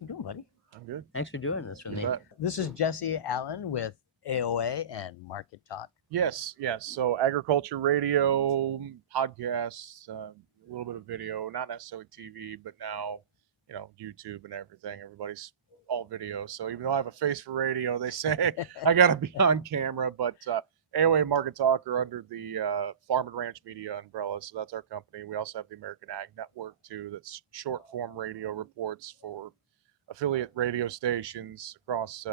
you doing, buddy? I'm good. Thanks for doing this with You me. bet. This is Jesse Allen with AOA and Market Talk. Yes. So agriculture radio, podcasts, a little bit of video, not necessarily TV, but now, YouTube and everything. Everybody's all video. So even though I have a face for radio, they say I got to be on camera. But AOA and Market Talk are under the Farm and Ranch Media umbrella. So that's our company. We also have the American Ag Network, too. That's short form radio reports for affiliate radio stations across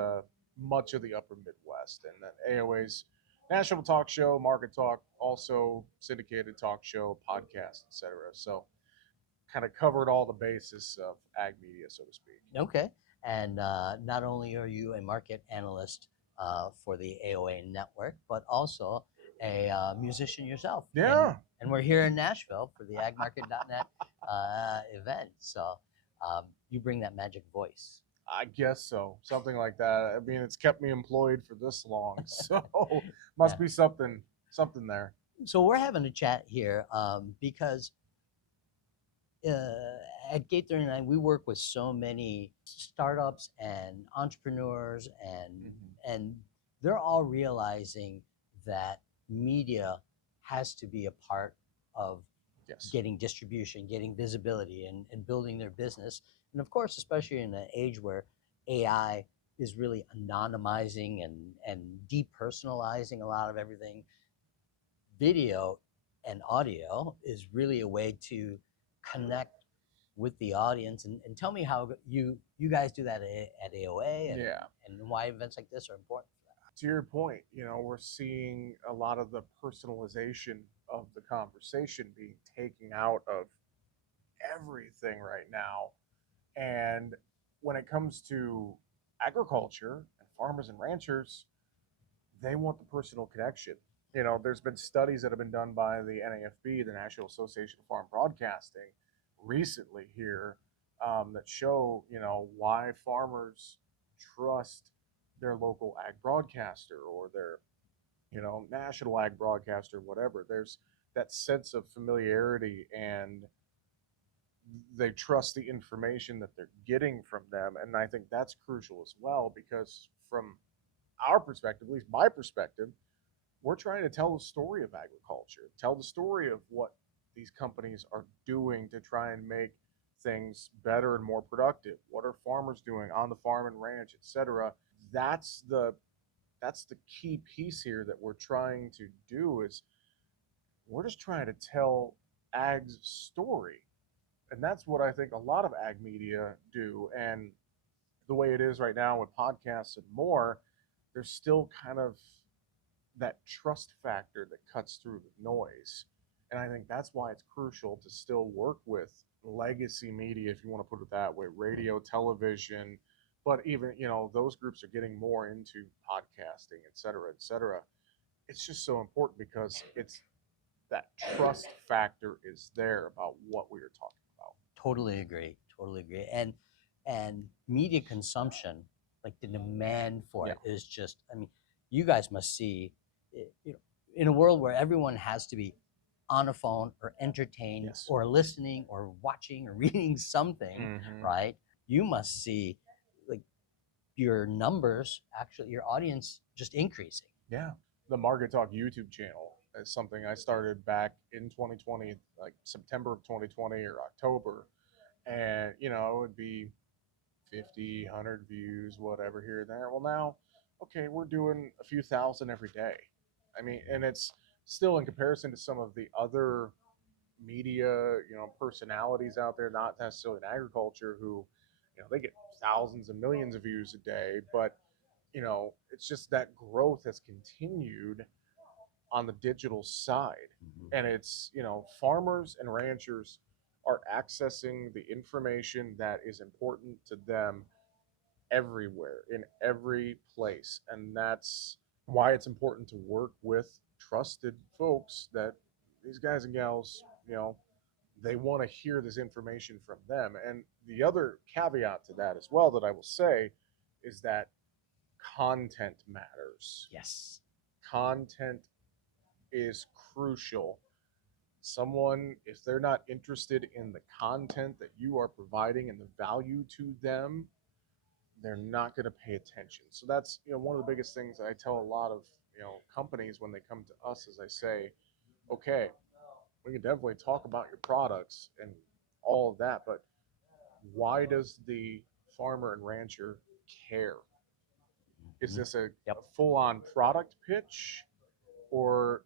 much of the upper Midwest. And then AOA's national talk show, Market Talk, also syndicated talk show, podcast, etc. So kind of covered all the basis of ag media, so to speak. Okay. And not only are you a market analyst for the AOA network, but also a musician yourself. Yeah. And we're here in Nashville for the agmarket.net event. So you bring that magic voice. I guess so. Something like that. I mean, it's kept me employed for this long. So must be something there. So we're having a chat here because at Gate 39, we work with so many startups and entrepreneurs, and they're all realizing that media has to be a part of getting distribution, getting visibility, and building their business. And of course, especially in an age where AI is really anonymizing and depersonalizing a lot of everything, video and audio is really a way to connect with the audience. And tell me how you guys do that at AOA and why events like this are important for that. To your point, we're seeing a lot of the personalization of the conversation being taken out of everything right now. And when it comes to agriculture and farmers and ranchers, they want the personal connection. There's been studies that have been done by the NAFB, the National Association of Farm Broadcasting, recently here that show, why farmers trust their local ag broadcaster or their, national ag broadcaster, whatever. There's that sense of familiarity, and they trust the information that they're getting from them. And I think that's crucial as well, because from our perspective, at least my perspective, we're trying to tell the story of agriculture, tell the story of what these companies are doing to try and make things better and more productive. What are farmers doing on the farm and ranch, etc.? That's the key piece here that we're trying to do. Is we're just trying to tell ag's story. And that's what I think a lot of ag media do. And the way it is right now with podcasts and more, there's still kind of that trust factor that cuts through the noise. And I think that's why it's crucial to still work with legacy media, if you want to put it that way, radio, television, but even, those groups are getting more into podcasting, et cetera, et cetera. It's just so important because it's that trust factor is there about what we are talking about. Totally agree. And media consumption, like the demand for it is just, I mean, you guys must see, in a world where everyone has to be on a phone or entertained or listening or watching or reading something, right? You must see like your numbers, actually your audience just increasing. Yeah. The Market Talk YouTube channel is something I started back in 2020, like September of 2020 or October. And, it would be 50, 100 views, whatever here and there. Well, now, okay, we're doing a few thousand every day. I mean, and it's still in comparison to some of the other media, personalities out there, not necessarily in agriculture, who, they get thousands and millions of views a day. But, it's just that growth has continued on the digital side. And it's, farmers and ranchers are accessing the information that is important to them everywhere, in every place. And that's why it's important to work with trusted folks that these guys and gals, they want to hear this information from them. And the other caveat to that as well that I will say is that content matters. Yes. Content is crucial. someone, if they're not interested in the content that you are providing and the value to them, they're not going to pay attention. So that's, one of the biggest things that I tell a lot of, companies when they come to us is I say, okay, we can definitely talk about your products and all of that, but why does the farmer and rancher care? Is this a Yep. full-on product pitch, or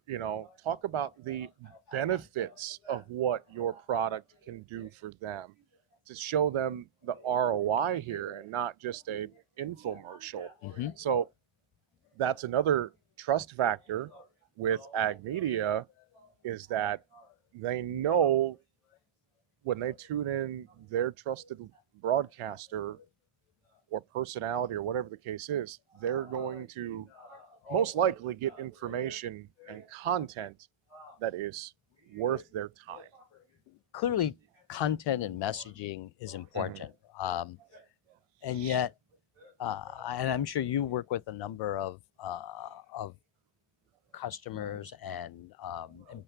talk about the benefits of what your product can do for them, to show them the ROI here and not just a infomercial. Mm-hmm. So that's another trust factor with ag media, is that they know when they tune in their trusted broadcaster or personality or whatever the case is, they're going to most likely get information and content that is worth their time. Clearly, content and messaging is important. And yet, and I'm sure you work with a number of customers and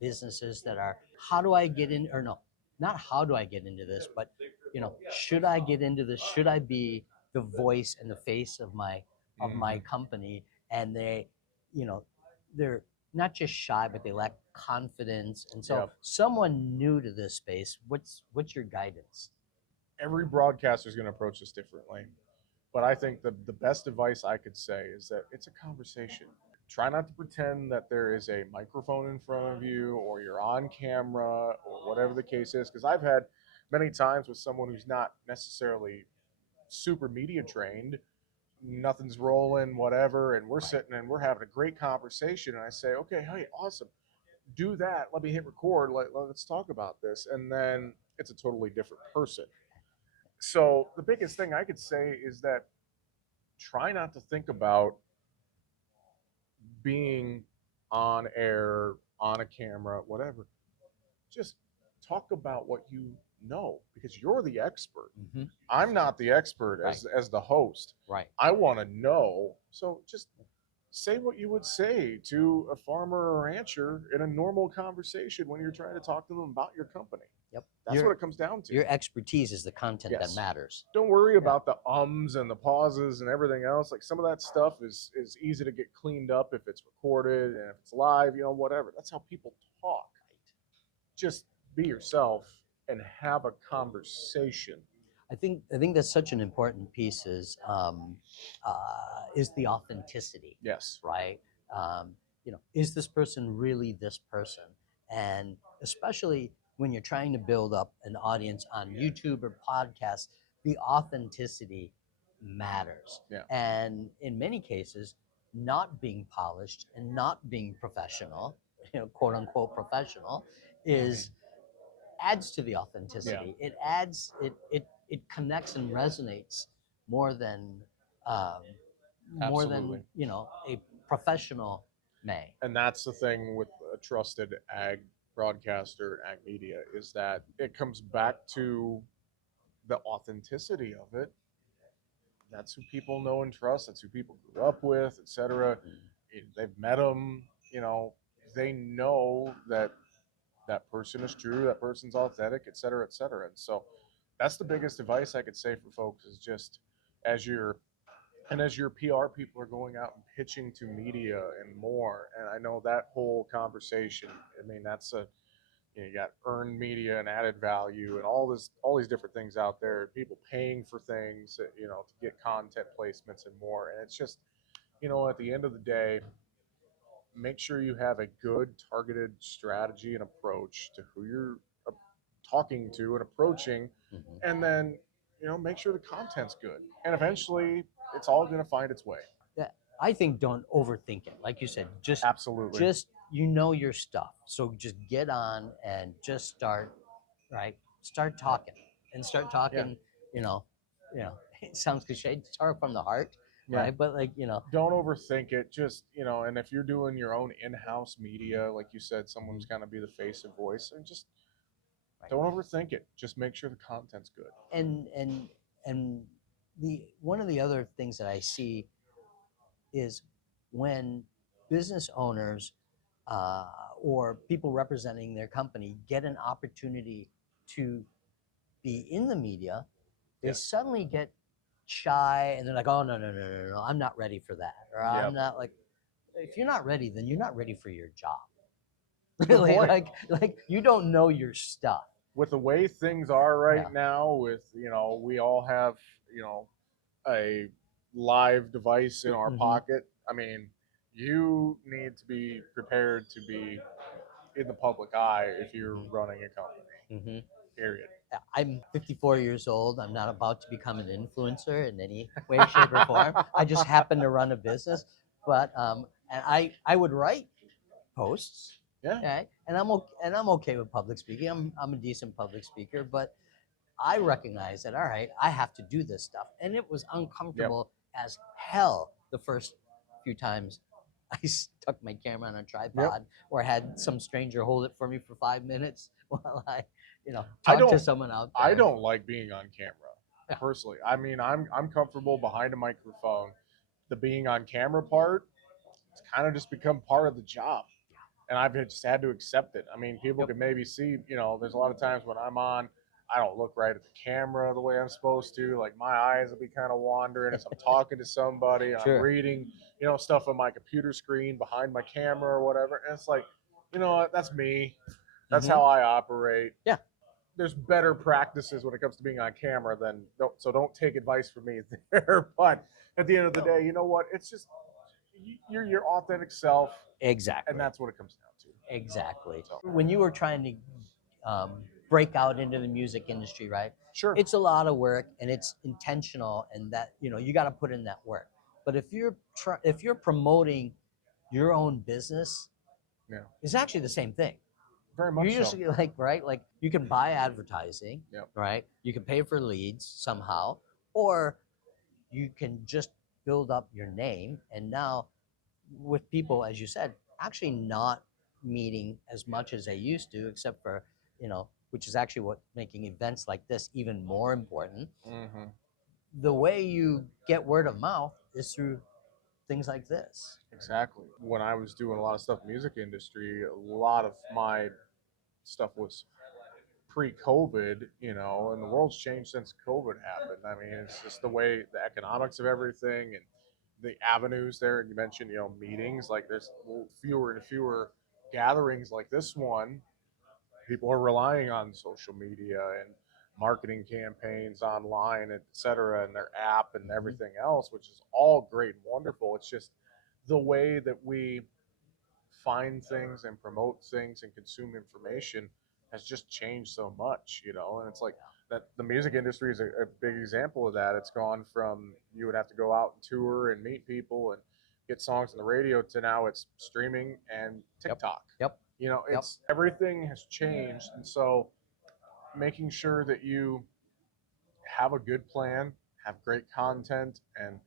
businesses that are, how do I get in, or no, not how do I get into this, but should I get into this? Should I be the voice and the face of my company? And they, they're not just shy, but they lack confidence. And so, Yep. someone new to this space, what's your guidance? Every broadcaster is going to approach this differently. But I think the best advice I could say is that it's a conversation. Try not to pretend that there is a microphone in front of you or you're on camera or whatever the case is. Because I've had many times with someone who's not necessarily super media trained, nothing's rolling, whatever, and we're sitting and we're having a great conversation. And I say, okay, hey, awesome, do that. Let me hit record. Let's talk about this. And then it's a totally different person. So the biggest thing I could say is that try not to think about being on air, on a camera, whatever. Just talk about what you know, because you're the expert. Mm-hmm. I'm not the expert as the host. Right. I want to know. So just say what you would say to a farmer or rancher in a normal conversation when you're trying to talk to them about your company. Yep. That's what it comes down to. Your expertise is the content Yes. that matters. Don't worry about the ums and the pauses and everything else. Like, some of that stuff is easy to get cleaned up if it's recorded and if it's live, whatever. That's how people talk. Just be yourself and have a conversation. I think that's such an important piece is the authenticity. Yes. Right. Is this person really this person? And especially when you're trying to build up an audience on YouTube or podcasts, the authenticity matters. Yeah. And in many cases, not being polished and not being professional, quote unquote professional, is adds to the authenticity. Yeah. It adds it connects and resonates more than Absolutely. a professional may. And that's the thing with a trusted ag broadcaster, ag media, is that it comes back to the authenticity of it. That's who people know and trust. That's who people grew up with, etc. They've met them. They know that that person is true, that person's authentic, etc., etc. And so that's the biggest advice I could say for folks, is just as your PR people are going out and pitching to media and more. And I know that whole conversation, I mean, that's you got earned media and added value and all these different things out there, people paying for things, to get content placements and more. And it's just, at the end of the day, make sure you have a good targeted strategy and approach to who you're talking to and approaching. And then, make sure the content's good. And eventually it's all going to find its way. Yeah, I think don't overthink it. Like you said, just Absolutely. Just your stuff. So just get on and just start talking and start talking. It sounds cliche. Start from the heart, right? But don't overthink it. Just and if you're doing your own in-house media, like you said, someone's going to be the face and voice, and just don't overthink it. Just make sure the content's good. And the one of the other things that I see is when business owners or people representing their company get an opportunity to be in the media, they suddenly get shy and they're like, oh, no, I'm not ready for that. Or Yep. I'm not like, if you're not ready, then you're not ready for your job. Good Really, point. like you don't know your stuff. With the way things are right Yeah. now, with we all have a live device in our pocket. I mean, you need to be prepared to be in the public eye if you're running a company. Period. I'm 54 years old. I'm not about to become an influencer in any way, shape, or form. I just happen to run a business, but and I would write posts. Yeah. Okay, and I'm okay with public speaking. I'm a decent public speaker, but I recognize that, all right, I have to do this stuff, and it was uncomfortable as hell the first few times I stuck my camera on a tripod or had some stranger hold it for me for 5 minutes while I talk to someone out there. I don't like being on camera personally. I mean, I'm comfortable behind a microphone. The being on camera part, it's kind of just become part of the job, and I've just had to accept it. I mean, people can maybe see, there's a lot of times when I'm on, I don't look right at the camera the way I'm supposed to. Like my eyes will be kind of wandering as I'm talking to somebody. And I'm reading, stuff on my computer screen behind my camera or whatever. And it's like, that's me. That's how I operate. Yeah. There's better practices when it comes to being on camera so don't take advice from me there. But at the end of the day, you know what? It's just you're your authentic self. Exactly. And that's what it comes down to. Exactly. So, when you were trying to break out into the music industry, right? Sure. It's a lot of work and it's intentional, and that you got to put in that work. But if you're promoting your own business, it's actually the same thing. Very much you usually so. Like you can buy advertising, right? You can pay for leads somehow, or you can just build up your name. And now with people, as you said, actually not meeting as much as they used to, except for, which is actually what making events like this even more important. The way you get word of mouth is through things like this. Exactly. When I was doing a lot of stuff in the music industry, a lot of my stuff was pre-COVID, and the world's changed since COVID happened. I mean, it's just the way the economics of everything and the avenues there. And you mentioned, meetings, like there's fewer and fewer gatherings like this one. People are relying on social media and marketing campaigns online, et cetera, and their app and everything else, which is all great and wonderful. It's just the way that we find things and promote things and consume information has just changed so much, and it's like that the music industry is a big example of that. It's gone from you would have to go out and tour and meet people and get songs on the radio to now it's streaming and TikTok. It's everything has changed. And so making sure that you have a good plan, have great content, and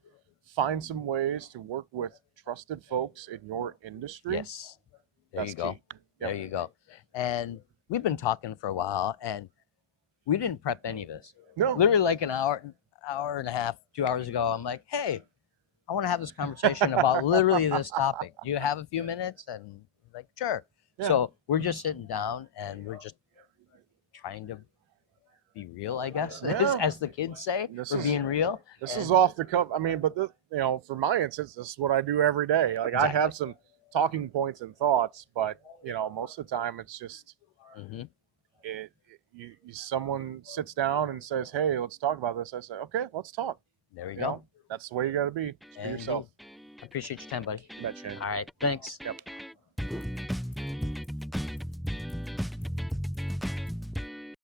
find some ways to work with trusted folks in your industry. Yes. There you go. There you go. And we've been talking for a while, and we didn't prep any of this. No. Literally like an hour and a half, 2 hours ago, I'm like, hey, I want to have this conversation about literally this topic. Do you have a few minutes? And he's like, sure. Yeah. So we're just sitting down and we're just trying to be real, I guess, as the kids say. We're being real. This is off the cuff. I mean, but this, for my instance, this is what I do every day. Like exactly. I have some talking points and thoughts, but most of the time it's just someone sits down and says, hey, let's talk about this. I say, okay, let's talk. There we go. That's the way you got to be. Just be yourself. I appreciate your time, buddy. You bet, Shane. All right. Thanks. Yep.